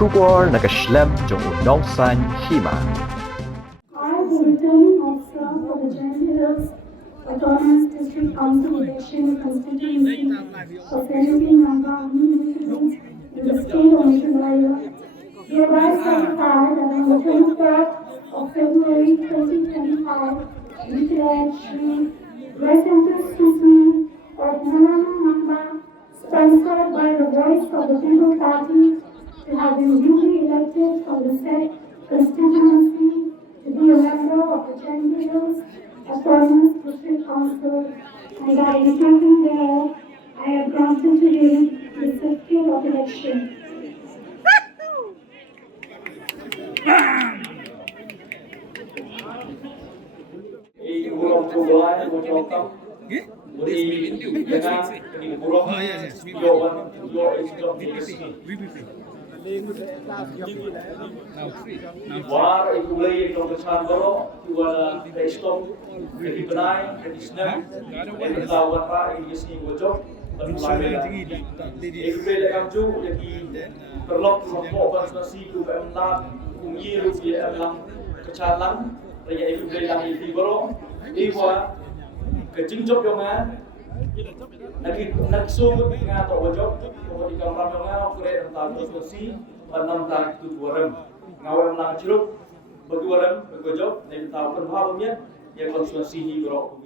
Shubor nakaslem jong unong san Hima. I, the returning officer for the Jhadc Autonomous District Council election constituency representing Nangbah-Mihmyntdu in the state of Meghalaya, hereby certify that on the 23rd of February 2025, declared Shri Gresentus Susngi of Nangbah, sponsored by the Voice of the People Party, to have been duly elected from the said constituency to be a member of the Jhadc Autonomous District Council, and by returning there, I have granted to him the certificate of election. Waar ik geleden nog het gaan worden, toen de stop, de benai, de snel, en de lawan ra, en de sini wajok, dan mulai. Ik wil dat toe, dat die verloop van organisasi ku pemda, kumir ku yang kecalan, raya ik wil dat die bro, iwa kejingjok yongan. Nagsugod nga ito wajok, kung di ka marami nga, kure ang tago sa si, panam tago tuwarang. Ngawang lang chiruk, bagwarang, bagwajok, na yung tao kan habang yan, yung konsumensi higro.